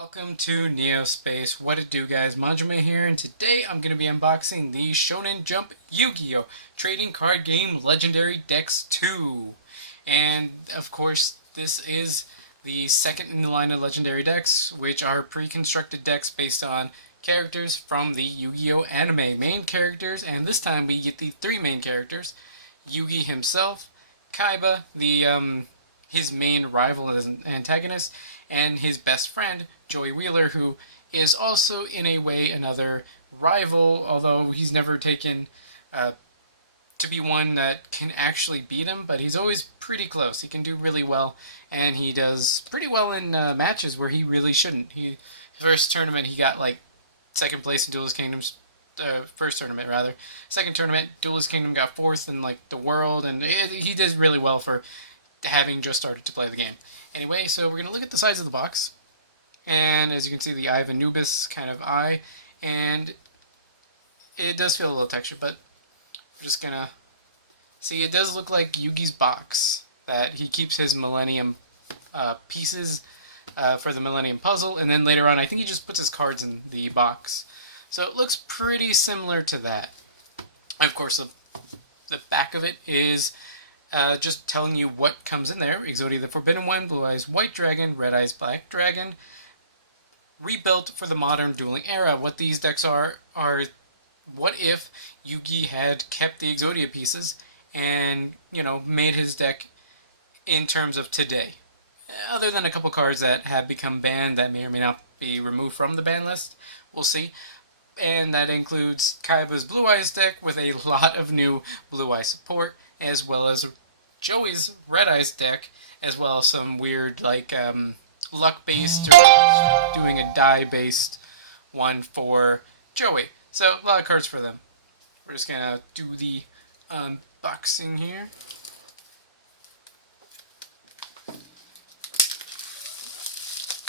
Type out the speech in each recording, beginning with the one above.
Welcome to Neospace. What it do, guys? Manjoume here, and today I'm going to be unboxing the Shonen Jump Yu-Gi-Oh! Trading Card Game Legendary Decks 2. And, of course, this is the second in the line of Legendary decks, which are pre-constructed decks based on characters from the Yu-Gi-Oh! Anime. Main characters, and this time we get the three main characters. Yugi himself, Kaiba, his main rival and antagonist, and his best friend, Joey Wheeler, who is also, in a way, another rival, although he's never taken to be one that can actually beat him, but he's always pretty close. He can do really well, and he does pretty well in matches where he really shouldn't. His first tournament, he got, second place in Duelist Kingdoms. First tournament, rather. Second tournament, Duelist Kingdom got fourth in, the world, and he did really well for having just started to play the game. Anyway, so we're going to look at the size of the box. And as you can see, the Eye of Anubis kind of eye. And it does feel a little textured, but we're just going to see. It does look like Yugi's box, that he keeps his Millennium pieces for the Millennium Puzzle. And then later on, I think he just puts his cards in the box. So it looks pretty similar to that. Of course, the back of it is just telling you what comes in there. Exodia the Forbidden One, Blue Eyes White Dragon, Red Eyes Black Dragon. Rebuilt for the modern dueling era. What these decks are what if Yugi had kept the Exodia pieces and, made his deck in terms of today. Other than a couple cards that have become banned that may or may not be removed from the ban list. We'll see. And that includes Kaiba's Blue Eyes deck with a lot of new Blue Eye support, as well as Joey's Red Eyes deck, as well as some weird, luck-based or doing a die-based one for Joey. So, a lot of cards for them. We're just going to do the unboxing here.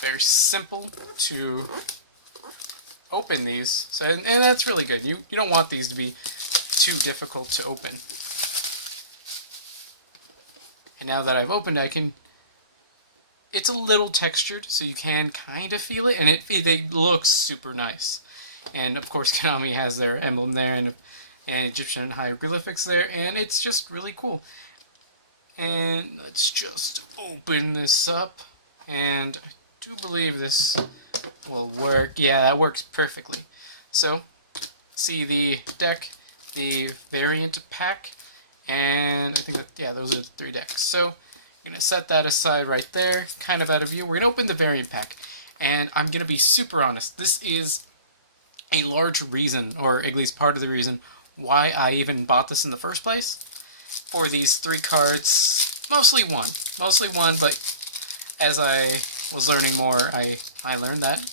Very simple to open these, so and that's really good. You don't want these to be too difficult to open. And now that I've opened, it's a little textured, so you can kind of feel it, and it looks super nice. And of course, Konami has their emblem there and Egyptian hieroglyphics there, and it's just really cool. And let's just open this up, and I do believe this will work. Yeah, that works perfectly. So, see the deck, the variant pack, and I think that, yeah, those are the three decks. So, I'm going to set that aside right there, kind of out of view. We're going to open the variant pack, and I'm going to be super honest. This is a large reason, or at least part of the reason, why I even bought this in the first place. For these three cards, mostly one, but as I was learning more, I learned that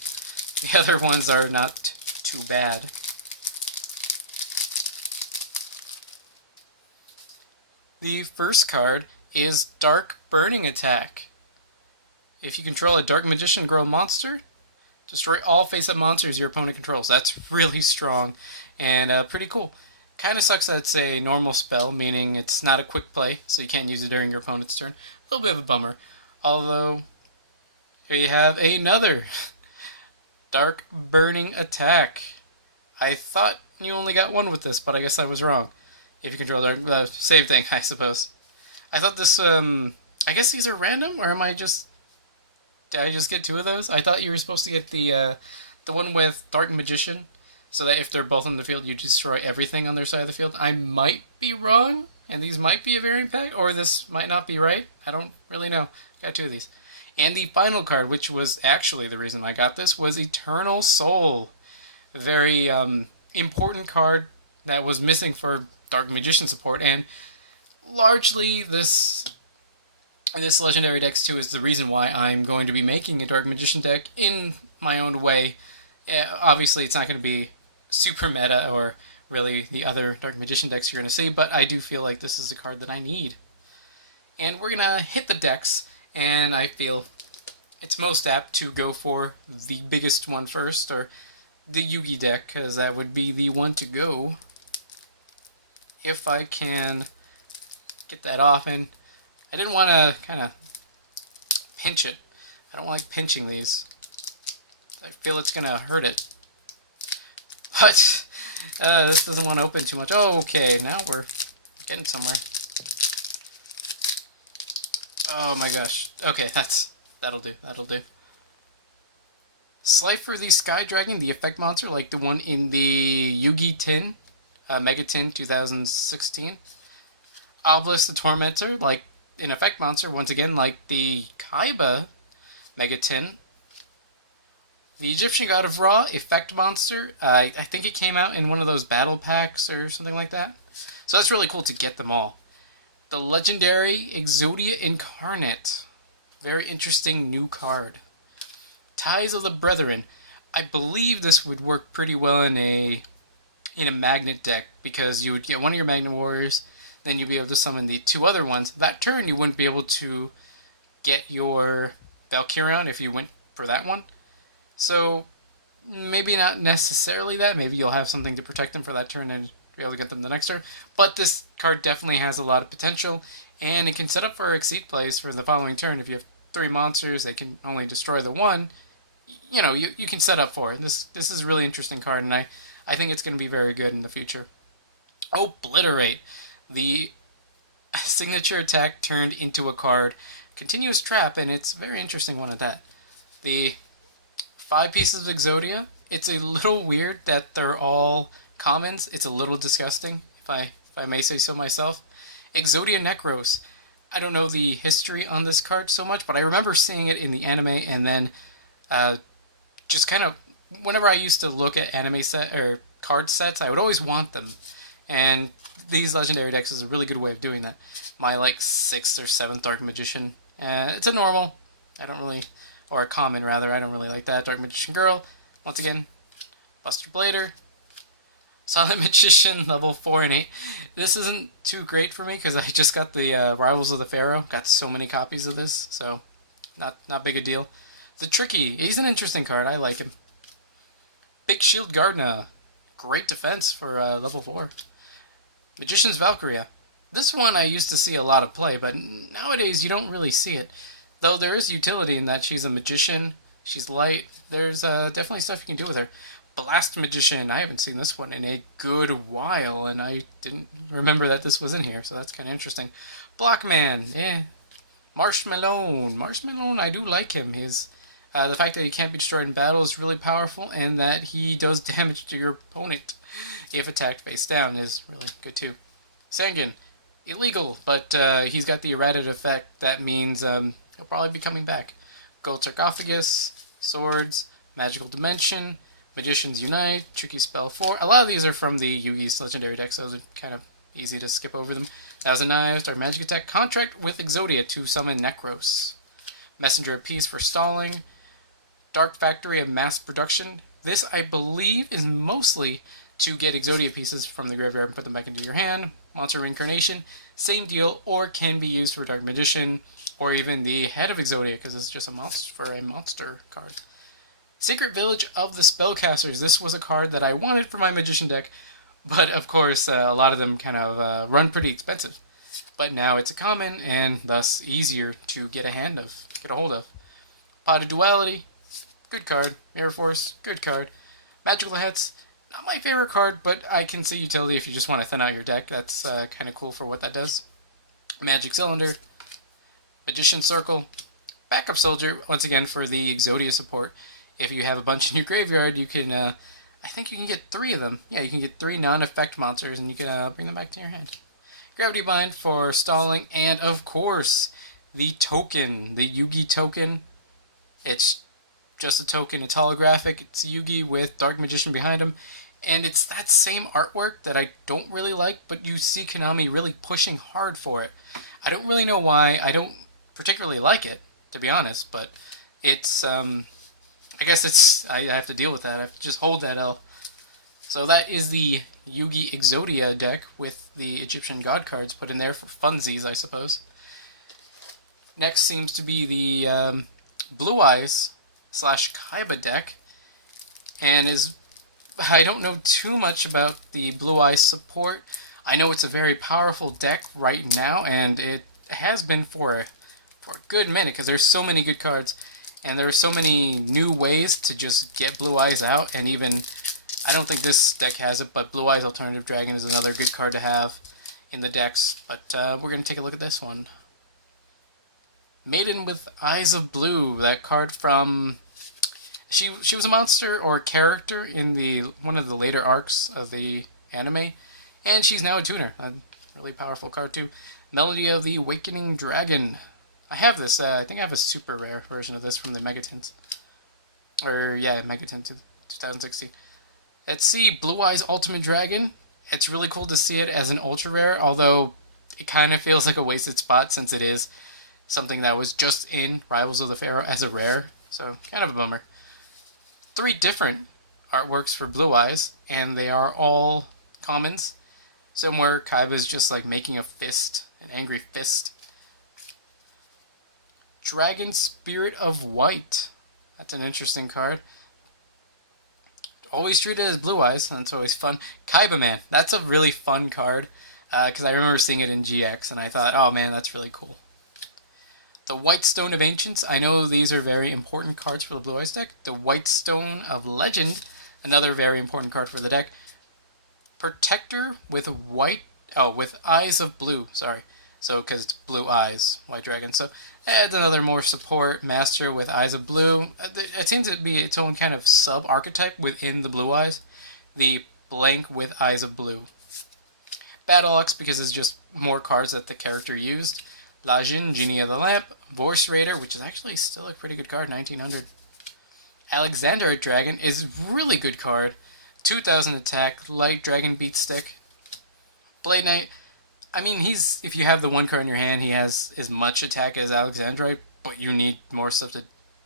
the other ones are not too bad. The first card is Dark Burning Attack. If you control a Dark Magician Girl monster, destroy all face-up monsters your opponent controls. That's really strong and pretty cool. Kind of sucks that it's a normal spell, meaning it's not a quick play, so you can't use it during your opponent's turn. A little bit of a bummer. Although, here you have another Dark Burning Attack. I thought you only got one with this, but I guess I was wrong. If you control Dark, same thing, I suppose. I thought this, I guess these are random, or did I just get two of those? I thought you were supposed to get the one with Dark Magician, so that if they're both in the field, you destroy everything on their side of the field. I might be wrong, and these might be a variant pack, or this might not be right. I don't really know. Got two of these. And the final card, which was actually the reason I got this, was Eternal Soul. A very important card that was missing for Dark Magician support, and largely this Legendary Decks 2 is the reason why I'm going to be making a Dark Magician deck in my own way. Obviously, it's not going to be super meta or really the other Dark Magician decks you're going to see, but I do feel like this is a card that I need. And we're going to hit the decks, and I feel it's most apt to go for the biggest one first, or the Yugi deck, because that would be the one to go. If I can get that off, and I didn't want to kind of pinch it. I don't like pinching these. feel it's gonna hurt it. But this doesn't want to open too much. Oh, okay, now we're getting somewhere. Oh my gosh. Okay, that'll do. That'll do. Slifer the Sky Dragon, the effect monster, like the one in the Yugi Tin, Mega Tin 2016. Obelisk the Tormentor, like an effect monster, once again, like the Kaiba Mega Tin. The Egyptian God of Ra, effect monster. I think it came out in one of those battle packs or something like that. So that's really cool to get them all. The legendary Exodia Incarnate. Very interesting new card. Ties of the Brethren. I believe this would work pretty well in a magnet deck, because you would get one of your Magnet Warriors, then you'd be able to summon the two other ones. That turn you wouldn't be able to get your Valkyrion if you went for that one. So maybe not necessarily that. Maybe you'll have something to protect them for that turn and be able to get them the next turn. But this card definitely has a lot of potential, and it can set up for Exceed plays for the following turn. If you have 3 monsters that can only destroy the one, you know, you can set up for it. This is a really interesting card, and I think it's going to be very good in the future. Obliterate. The signature attack turned into a card. Continuous Trap, and it's a very interesting one at that. The 5 pieces of Exodia. It's a little weird that they're all commons. It's a little disgusting, if I may say so myself. Exodia Necros. I don't know the history on this card so much, but I remember seeing it in the anime, and then just kind of, whenever I used to look at anime set or card sets, I would always want them. And these legendary decks is a really good way of doing that. My like 6th or 7th Dark Magician. It's a normal. I don't really, or a common rather. I don't really like that. Dark Magician Girl. Once again, Buster Blader. Silent Magician, level 4 and 8. This isn't too great for me because I just got the Rivals of the Pharaoh. Got so many copies of this, so not big a deal. The Tricky, he's an interesting card. I like him. Big Shield Gardna, great defense for level 4. Magician's Valkyria. This one I used to see a lot of play, but nowadays you don't really see it. Though there is utility in that she's a magician, she's light. There's definitely stuff you can do with her. Blast Magician, I haven't seen this one in a good while, and I didn't remember that this was in here, so that's kind of interesting. Blockman, Marshmallow, I do like him. He's the fact that he can't be destroyed in battle is really powerful, and that he does damage to your opponent if attacked face down is really good too. Sangan, illegal, but he's got the errated effect. That means he'll probably be coming back. Gold Sarcophagus, Swords, Magical Dimension, Magicians Unite, Tricky Spell 4. A lot of these are from the Yugi's legendary deck, so those are kind of easy to skip over them. Thousand Knives, Dark Magic Attack, Contract with Exodia to summon Necros. Messenger of Peace for stalling. Dark Factory of Mass Production. This, I believe, is mostly to get Exodia pieces from the graveyard and put them back into your hand. Monster Reincarnation, same deal, or can be used for Dark Magician, or even the Head of Exodia, because it's just a monster card. Sacred Village of the Spellcasters. This was a card that I wanted for my Magician deck, but of course a lot of them kind of run pretty expensive. But now it's a common, and thus easier to get a hold of. Pot of Duality, good card. Mirror Force, good card. Magical Hats, not my favorite card, but I can see utility if you just want to thin out your deck. That's kind of cool for what that does. Magic Cylinder, Magician Circle, Backup Soldier, once again for the Exodia support. If you have a bunch in your graveyard, you can, I think you can get 3 of them. Yeah, you can get 3 non-effect monsters, and you can bring them back to your hand. Gravity Bind for stalling, and of course, the token, the Yugi token. It's just a token, it's holographic, it's Yugi with Dark Magician behind him, and it's that same artwork that I don't really like, but you see Konami really pushing hard for it. I don't really know why. I don't particularly like it, to be honest, but it's, I guess I have to deal with that. I have to just hold that L. So that is the Yugi Exodia deck with the Egyptian God cards put in there for funsies, I suppose. Next seems to be the Blue Eyes / Kaiba deck, and I don't know too much about the Blue Eyes support. I know it's a very powerful deck right now, and it has been for a good minute, because there's so many good cards. And there are so many new ways to just get Blue Eyes out, and even, I don't think this deck has it, but Blue Eyes Alternative Dragon is another good card to have in the decks. But we're going to take a look at this one. Maiden with Eyes of Blue, that card from... She was a monster or a character in one of the later arcs of the anime, and she's now a tuner. A really powerful card too. Melody of the Awakening Dragon. I have this, I think I have a super rare version of this from the Megatints. Or, yeah, Megatint 2016. Let's see, Blue Eyes Ultimate Dragon. It's really cool to see it as an ultra rare, although it kind of feels like a wasted spot since it is something that was just in Rivals of the Pharaoh as a rare, so kind of a bummer. 3 different artworks for Blue Eyes, and they are all commons. Somewhere Kaiba is just like making a fist, an angry fist. Dragon Spirit of White. That's an interesting card. Always treated as Blue Eyes, and it's always fun. Kaiba Man, that's a really fun card, because I remember seeing it in GX, and I thought, oh man, that's really cool. The White Stone of Ancients, I know these are very important cards for the Blue Eyes deck. The White Stone of Legend, another very important card for the deck. Protector with with Eyes of Blue, sorry. So, because it's Blue Eyes, White Dragon. So, adds another more support. Master with Eyes of Blue. It seems to be its own kind of sub-archetype within the Blue Eyes. The Blank with Eyes of Blue. Battle Ox, because it's just more cards that the character used. Lajin, Genie of the Lamp. Voice Raider, which is actually still a pretty good card, 1900. Alexander Dragon is a really good card. 2000 attack, light dragon beat stick. Blade Knight, I mean, if you have the one card in your hand, he has as much attack as Alexandrite, but you need more stuff to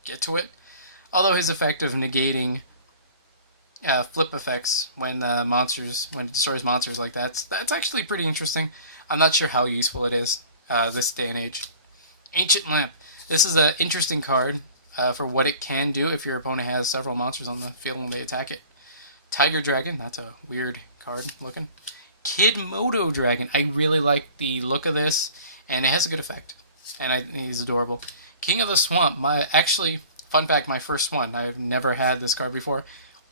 get to it. Although his effect of negating flip effects when it destroys monsters like that, that's actually pretty interesting. I'm not sure how useful it is this day and age. Ancient Lamp. This is an interesting card for what it can do if your opponent has several monsters on the field when they attack it. Tiger Dragon. That's a weird card looking. Kid Moto Dragon. I really like the look of this, and it has a good effect. And he's adorable. King of the Swamp. Fun fact, my first one. I've never had this card before.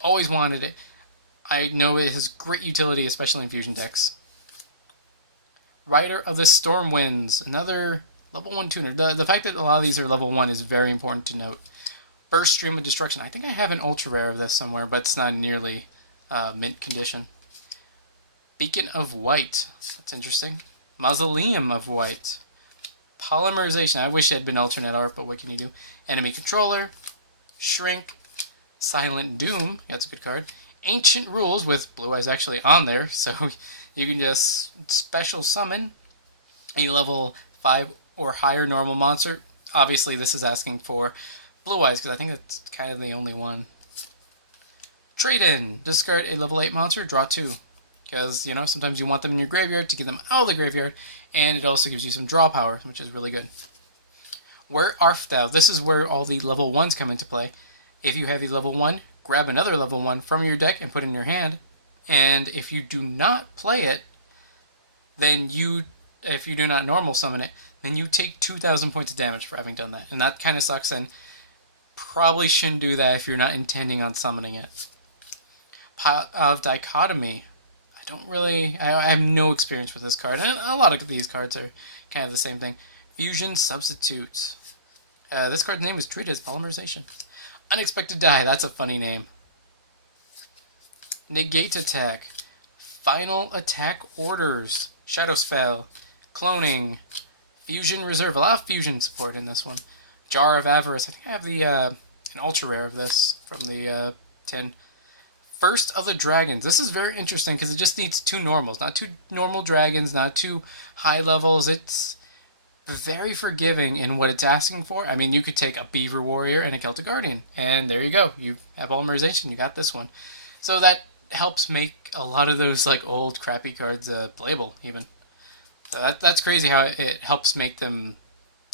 Always wanted it. I know it has great utility, especially in fusion decks. Rider of the Stormwinds. Another level 1 tuner. The fact that a lot of these are level 1 is very important to note. Burst Stream of Destruction. I think I have an ultra rare of this somewhere, but it's not nearly mint condition. Beacon of White. That's interesting. Mausoleum of White. Polymerization. I wish it had been alternate art, but what can you do? Enemy Controller. Shrink. Silent Doom. That's a good card. Ancient Rules with Blue Eyes actually on there, so you can just special summon a level 5 or higher normal monster. Obviously, this is asking for Blue Eyes, because I think that's kind of the only one. Trade-in. Discard a level 8 monster, draw 2. Because, sometimes you want them in your graveyard to get them out of the graveyard, and it also gives you some draw power, which is really good. Where Art Thou? This is where all the level 1s come into play. If you have a level 1, grab another level 1 from your deck and put it in your hand, and if you do not play it, then if you do not normal summon it, then you take 2,000 points of damage for having done that. And that kind of sucks, and probably shouldn't do that if you're not intending on summoning it. Pot of Dichotomy. I have no experience with this card, and a lot of these cards are kind of the same thing. Fusion Substitute. This card's name is treated as Polymerization. Unexpected Die, that's a funny name. Negate Attack. Final Attack Orders. Shadow Spell. Cloning. Fusion Reserve. A lot of fusion support in this one. Jar of Avarice. I think I have an ultra rare of this from the tin. First of the Dragons. This is very interesting because it just needs 2 normals. Not 2 normal dragons, not 2 high levels. It's very forgiving in what it's asking for. I mean, you could take a Beaver Warrior and a Celtic Guardian, and there you go. You have Polymerization. You got this one. So that helps make a lot of those old crappy cards playable, even. So that's crazy how it helps make them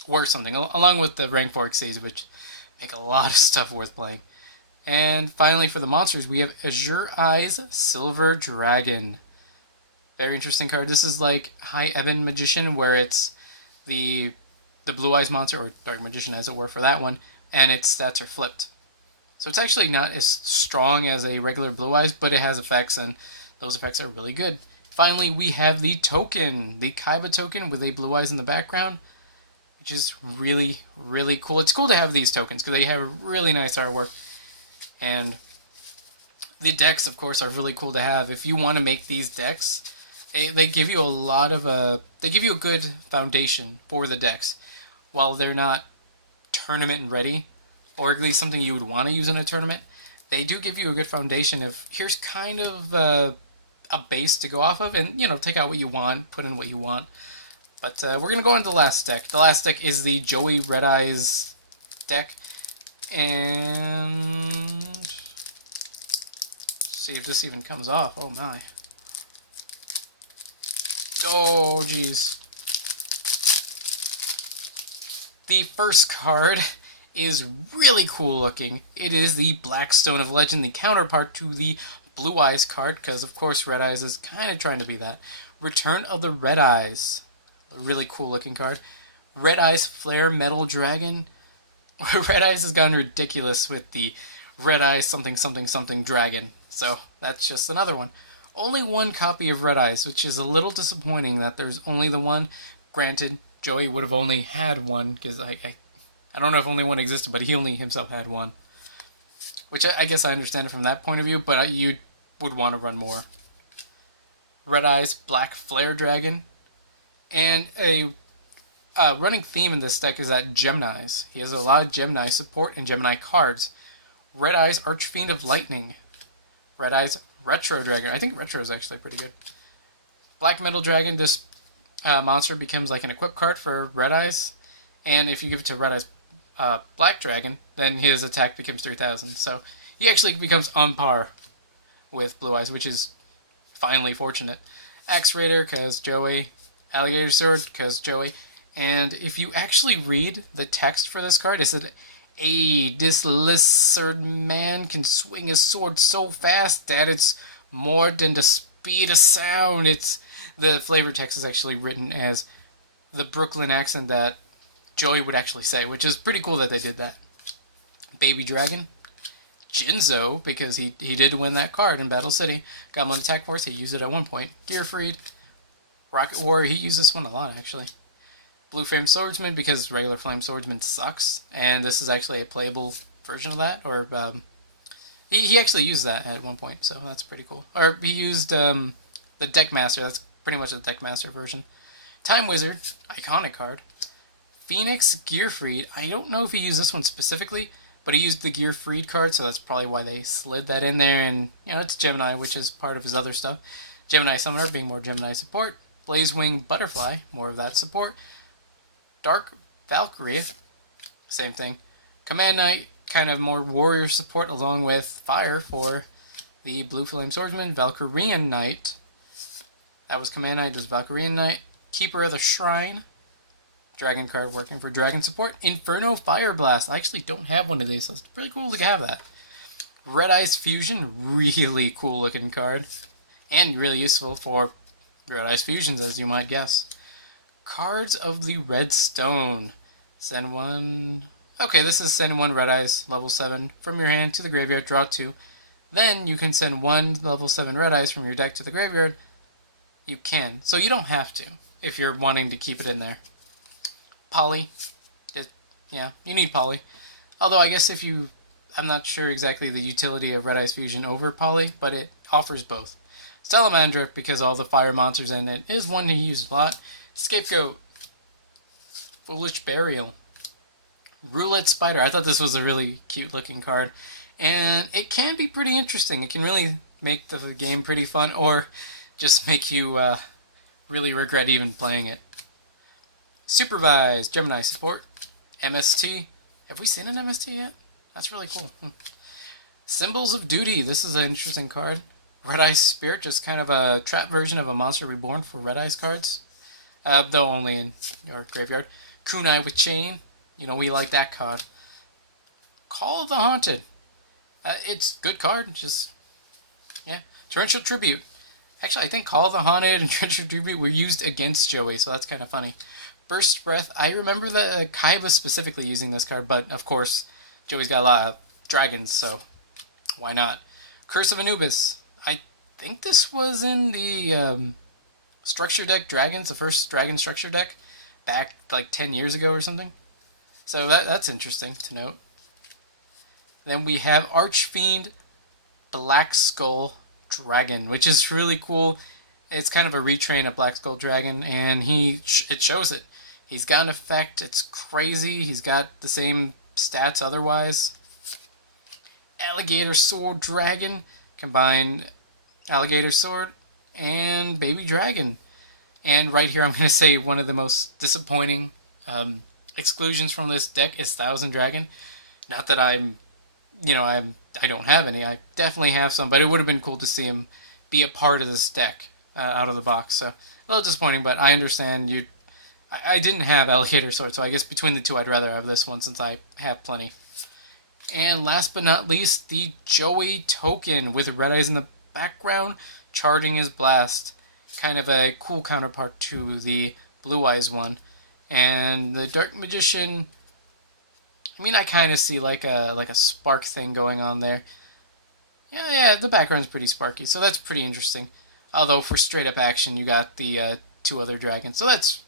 worth something, along with the rank 4 Xyz, which make a lot of stuff worth playing. And finally, for the monsters, we have Azure Eyes Silver Dragon. Very interesting card. This is like High Ebon Magician, where it's the Blue Eyes monster, or Dark Magician as it were for that one, and its stats are flipped. So it's actually not as strong as a regular Blue Eyes, but it has effects, and those effects are really good. Finally, we have the token, the Kaiba token with a Blue Eyes in the background, which is really, really cool. It's cool to have these tokens because they have really nice artwork. And the decks, of course, are really cool to have. If you want to make these decks, they give you a lot of they give you a good foundation for the decks. While they're not tournament ready, or at least something you would want to use in a tournament, they do give you a good foundation of here's kind of a base to go off of, and take out what you want, put in what you want. But we're gonna go on to the last deck. The last deck is the Joey Red Eyes deck, and see if this even comes off. Oh my! Oh jeez! The first card is really cool looking. It is the Black Stone of Legend, the counterpart to the Blue Eyes card, because of course Red Eyes is kind of trying to be that. Return of the Red Eyes. A really cool looking card. Red Eyes Flare Metal Dragon. Red Eyes has gone ridiculous with the Red Eyes something something something dragon. So that's just another one. Only one copy of Red Eyes, which is a little disappointing that there's only the one. Granted, Joey would have only had one, because I don't know if only one existed, but he only himself had one. Which I guess I understand it from that point of view, but you would want to run more. Red Eyes Black Flare Dragon. And a running theme in this deck is that Geminis. He has a lot of Gemini support and Gemini cards. Red Eyes Archfiend of Lightning. Red Eyes Retro Dragon. I think Retro is actually pretty good. Black Metal Dragon. This monster becomes like an equip card for Red Eyes. And if you give it to Red Eyes Black Dragon, then his attack becomes 3,000. So he actually becomes on par with Blue Eyes, which is finally fortunate. Axe Raider, because Joey. Alligator Sword, because Joey. And if you actually read the text for this card, it said, this lizard man can swing his sword so fast that it's more than the speed of sound. The flavor text is actually written as the Brooklyn accent that Joey would actually say, which is pretty cool that they did that. Baby Dragon. Jinzo, because he did win that card in Battle City. Got him on Attack Force, he used it at one point. Gearfried. Rocket Warrior, he used this one a lot, actually. Blue Flame Swordsman, because regular Flame Swordsman sucks, and this is actually a playable version of that, or, he actually used that at one point, so that's pretty cool. Or he used, the Deckmaster, that's pretty much the Deckmaster version. Time Wizard, iconic card. Phoenix Gearfried, I don't know if he used this one specifically, but he used the Gearfried card, so that's probably why they slid that in there, and, it's Gemini, which is part of his other stuff. Gemini Summoner, being more Gemini support. Blazewing Butterfly, more of that support. Dark Valkyrie, same thing. Command Knight, kind of more warrior support along with fire for the Blue Flame Swordsman. Valkyrian Knight, that was Command Knight, was Valkyrian Knight. Keeper of the Shrine, dragon card working for dragon support. Inferno Fire Blast, I actually don't have one of these, so it's pretty cool to have that. Red Eyes Fusion, really cool looking card. And really useful for Red Eyes Fusions, as you might guess. Cards of the Red Stone. Send one... Okay, this is send one Red Eyes, level 7, from your hand to the graveyard, draw 2. Then you can send one level 7 Red Eyes from your deck to the graveyard. You can. So you don't have to, if you're wanting to keep it in there. Poly. Yeah, you need Poly. Although I guess if you... I'm not sure exactly the utility of Red Eyes Fusion over Poly, but it offers both. Salamandra, because all the fire monsters in it, is one to use a lot. Scapegoat. Foolish Burial. Roulette Spider. I thought this was a really cute looking card. And it can be pretty interesting. It can really make the game pretty fun, or just make you really regret even playing it. Supervise. Gemini support. MST. Have we seen an MST yet? That's really cool. Symbols of Duty. This is an interesting card. Red Eyes Spirit, just kind of a trap version of a Monster Reborn for Red Eyes cards. Though only in your graveyard. Kunai with Chain. We like that card. Call of the Haunted. It's a good card, just... Yeah. Torrential Tribute. Actually, I think Call of the Haunted and Torrential Tribute were used against Joey, so that's kind of funny. Burst Breath. I remember the Kaiba specifically using this card, but of course, Joey's got a lot of dragons, so why not? Curse of Anubis. I think this was in the structure deck Dragons, the first dragon structure deck, back like 10 years ago or something. So that's interesting to note. Then we have Archfiend Black Skull Dragon, which is really cool. It's kind of a retrain of Black Skull Dragon, and it shows it. He's got an effect. It's crazy. He's got the same stats otherwise. Alligator Sword Dragon. Combine Alligator Sword and Baby Dragon. And right here I'm going to say one of the most disappointing exclusions from this deck is Thousand Dragon. Not that I don't have any. I definitely have some, but it would have been cool to see him be a part of this deck out of the box. So a little disappointing, but I understand you. I didn't have Alligator Sword, so I guess between the two I'd rather have this one since I have plenty. And last but not least, the Joey token with Red Eyes in the background, charging his blast. Kind of a cool counterpart to the Blue Eyes one. And the Dark Magician, I mean, I kind of see like a spark thing going on there. Yeah, the background's pretty sparky, so that's pretty interesting. Although for straight up action, you got the two other dragons, so that's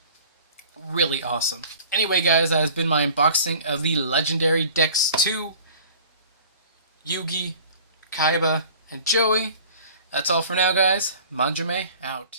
really awesome. Anyway, guys, that has been my unboxing of the Legendary Decks 2, Yugi, Kaiba, and Joey. That's all for now, guys. Manjoume out.